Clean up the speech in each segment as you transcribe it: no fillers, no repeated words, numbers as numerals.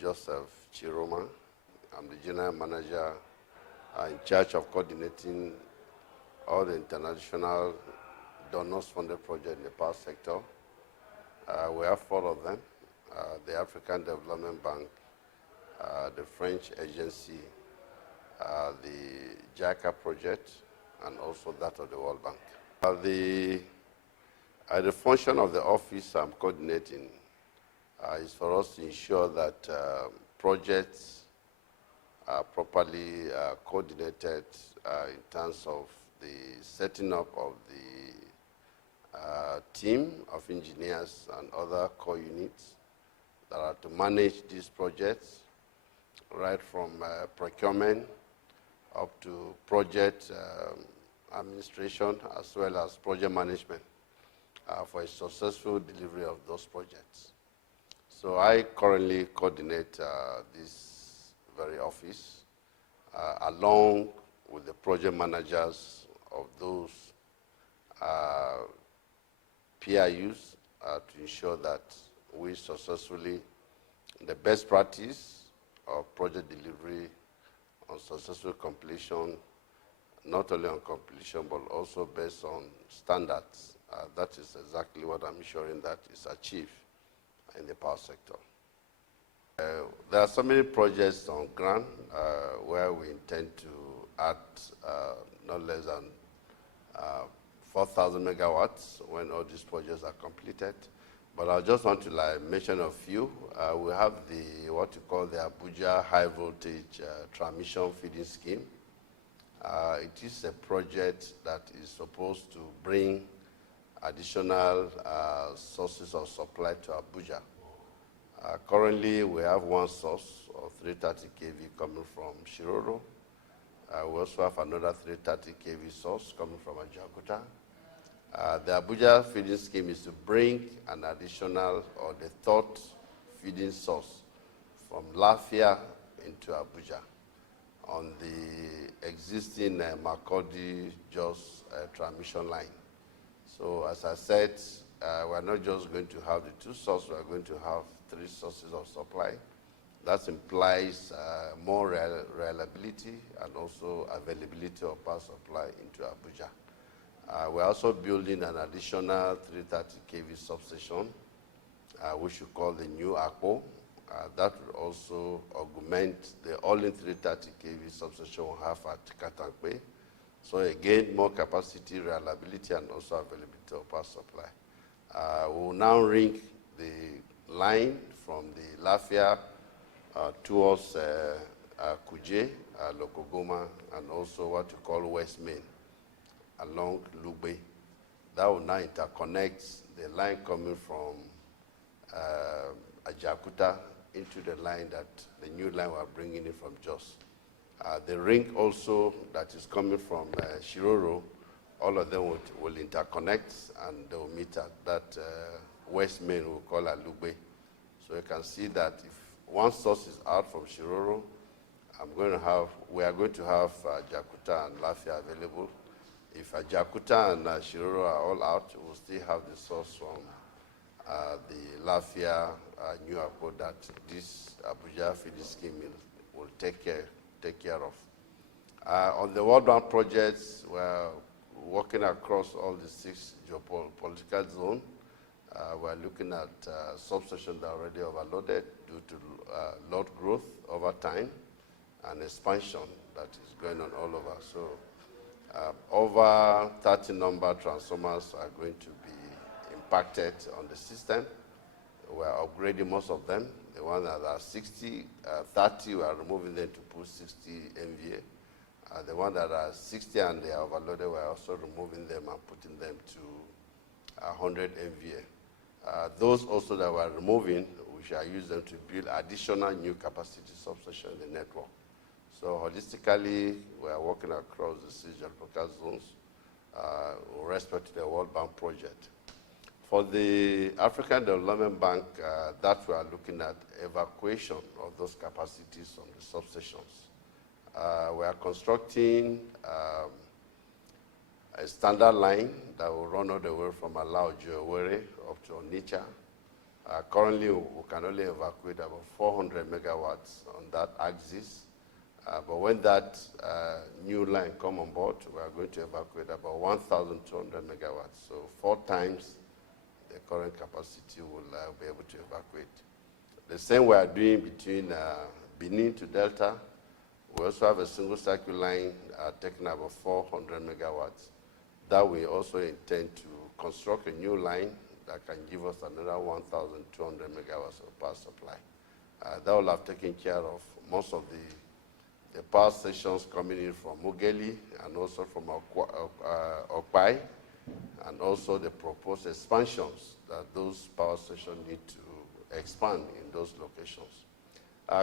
Joseph Ciroma. I'm the General Manager in charge of coordinating all the international donors-funded projects in the power sector. We have 4 of them, the African Development Bank, the French agency, the JICA project, and also that of the World Bank. The function of the office I'm coordinating is for us to ensure that projects are properly coordinated in terms of the setting up of the team of engineers and other core units that are to manage these projects, right from procurement up to project administration as well as project management for a successful delivery of those projects. So I currently coordinate this very office along with the project managers of those PIUs to ensure that we successfully, the best practice of project delivery on successful completion, not only on completion, but also based on standards. That is exactly what I'm ensuring that is achieved in the power sector. There are so many projects on ground where we intend to add not less than 4,000 megawatts when all these projects are completed. But I just want to mention a few. We have what you call the Abuja High Voltage Transmission Feeding Scheme. It is a project that is supposed to bring additional sources of supply to Abuja. Currently, we have one source of 330 kV coming from Ciroma. We also have another 330 kV source coming from Ajaokuta. The Abuja feeding scheme is to bring an additional or the third feeding source from Lafia into Abuja on the existing Makurdi-Jos transmission line. So as I said, we're not just going to have the 2 sources, we're going to have 3 sources of supply. That implies more reliability and also availability of power supply into Abuja. We're also building an additional 330 kV substation, which we call the new ACPO. That will also augment the all-in 330 kV substation we have at Katankwe. So again, more capacity, reliability, and also availability of power supply. We will now ring the line from the Lafia towards Kuje, Lokogoma, and also what you call West Main along Lugbe. That will now interconnect the line coming from Ajaokuta into the line the new line we're bringing in from Jos. The ring also that is coming from Ciroma, all of them will interconnect and they will meet at that West Main we'll call Lugbe. So you can see that if one source is out from Ciroma, we are going to have Ajaokuta and Lafia available. If Ajaokuta and Ciroma are all out, we'll still have the source from the Lafia new ACPO that this Abuja feeding scheme will take care of. On the World Bank projects, we're working across all the 6 geopolitical zones. We're looking at substations that are already overloaded due to load growth over time and expansion that is going on all over. So over 30 number transformers are going to be impacted on the system. We're upgrading most of them. The ones that are 30, we are removing them to put 60 MVA. The ones that are 60 and they are overloaded, we're also removing them and putting them to 100 MVA. Those also that we're removing, we shall use them to build additional new capacity substation in the network. So holistically, we are working across the 6 geographical zones with respect to the World Bank project. For the African Development Bank, that we are looking at evacuation of those capacities from the substations. We are constructing a standard line that will run all the way from Alaojo up to Onitsha. Currently, we can only evacuate about 400 megawatts on that axis. But when that new line come on board, we are going to evacuate about 1,200 megawatts. So 4 times the current capacity will be able to evacuate. The same we are doing between Benin to Delta. We also have a single circuit line taking about 400 megawatts. That we also intend to construct a new line that can give us another 1,200 megawatts of power supply. That will have taken care of most of the power stations coming in from Mugeli and also from Okpai, and also the proposed expansions that those power stations need to expand in those locations.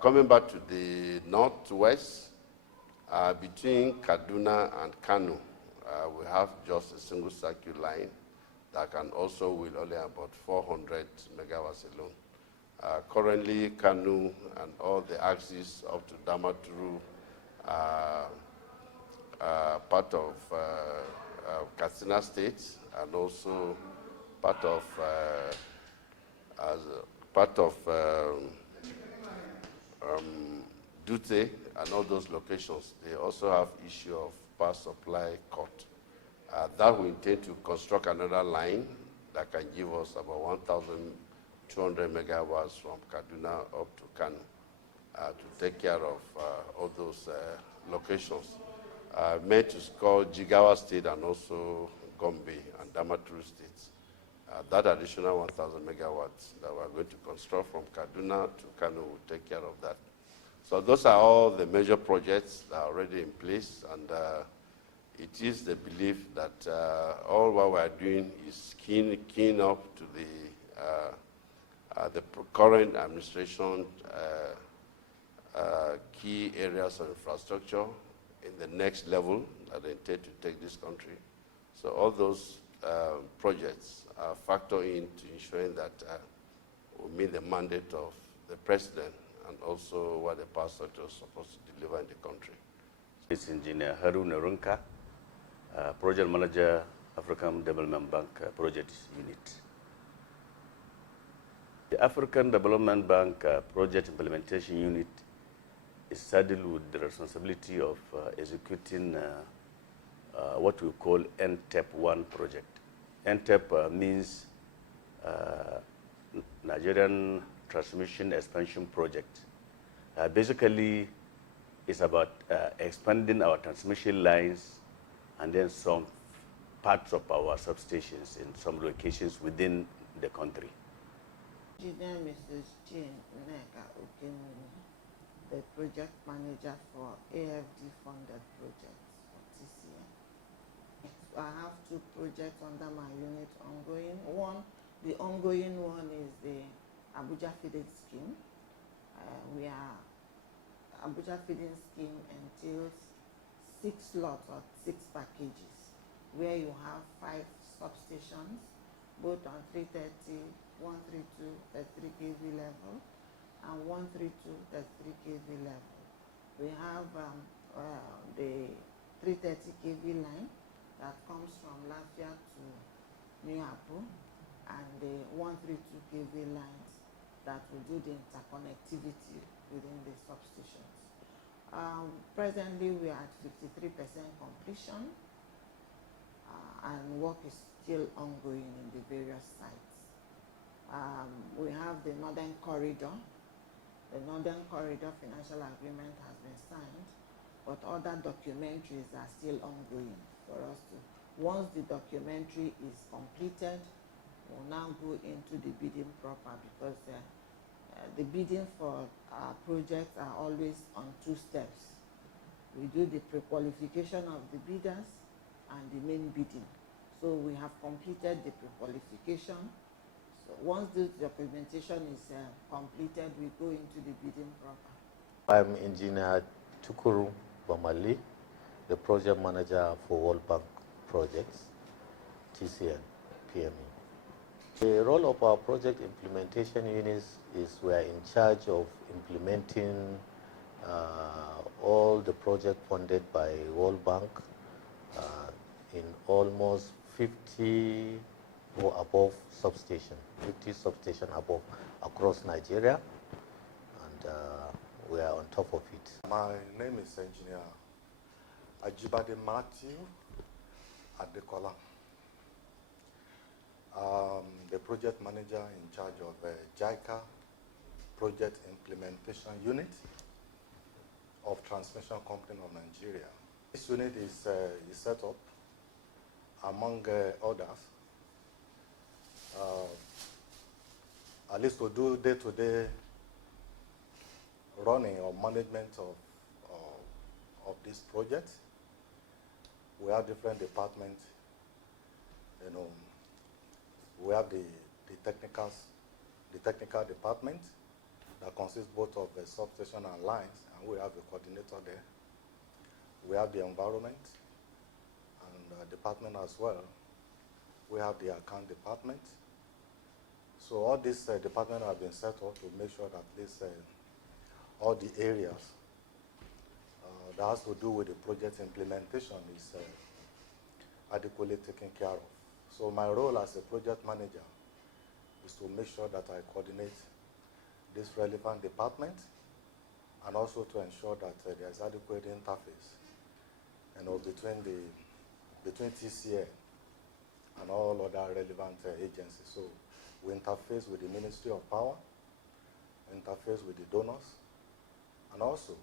Coming back to the northwest, between Kaduna and Kano, we have just a single circuit line that can also will only about 400 megawatts alone. Currently, Kano and all the axes up to Damaturu, part of Katsina State, and also part of Dute and all those locations. They also have issue of power supply cut. That we intend to construct another line that can give us about 1,200 megawatts from Kaduna up to Kano to take care of all those locations. Meant to score Jigawa State and also Gombe and Damaturu states. That additional 1,000 megawatts that we're going to construct from Kaduna to Kano will take care of that. So those are all the major projects that are already in place, and it is the belief that all what we're doing is keying up to the current administration key areas of infrastructure in the next level that they intend to take this country. So all those projects factor into ensuring that we meet the mandate of the president and also what the power sector is supposed to deliver in the country. It's Engineer Haruna Runka, Project Manager, African Development Bank Project Unit. The African Development Bank Project Implementation Unit is saddled with the responsibility of executing what we call NTEP-1 project. NTEP means Nigerian Transmission Expansion Project. Basically, it's about expanding our transmission lines and then some parts of our substations in some locations within the country. Engineer Mrs. Jane Nega Okemuni, the project manager for AFD-funded projects for TCN. I have 2 projects under my unit ongoing. The ongoing one is the Abuja Feeding Scheme. Abuja Feeding Scheme entails 6 lots or 6 packages, where you have 5 substations, both on 330, 132, 33 kV level, and 132, 33 kV level. We have the 330 kV line that comes from Lafia to New Apu, and the 132 kV lines that will do the interconnectivity within the substations. Presently, we are at 53% completion, and work is still ongoing in the various sites. We have the Northern Corridor. The Northern Corridor financial agreement has been signed, but other documentaries are still ongoing for us to. Once the documentary is completed, we'll now go into the bidding proper, because the bidding for our projects are always on 2 steps. We do the pre-qualification of the bidders and the main bidding. So we have completed the pre-qualification. So once the documentation is completed, we go into the bidding proper. I'm Engineer Chukuru Bamali, the project manager for World Bank projects, TCN, PME. The role of our project implementation units is we are in charge of implementing all the projects funded by World Bank in almost 50 or above substation, 50 substation above across Nigeria, and we are on top of it. My name is Engineer Ajibade Matthew Adekola. The project manager in charge of JICA Project Implementation Unit of Transmission Company of Nigeria. This unit is set up, among others, at least to do day-to-day running or management of this project. We have different departments. We have the technical department that consists both of the substation and lines, and we have a coordinator there. We have the environment and department as well. We have the account department. So all these departments have been set up to make sure that at least all the areas that has to do with the project implementation is adequately taken care of. So my role as a project manager is to make sure that I coordinate this relevant department and also to ensure that there's adequate interface between TCN and all other relevant agencies. So we interface with the Ministry of Power, interface with the donors, and also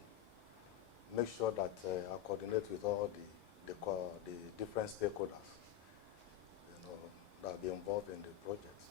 make sure that I coordinate with all the different stakeholders that will be involved in the project.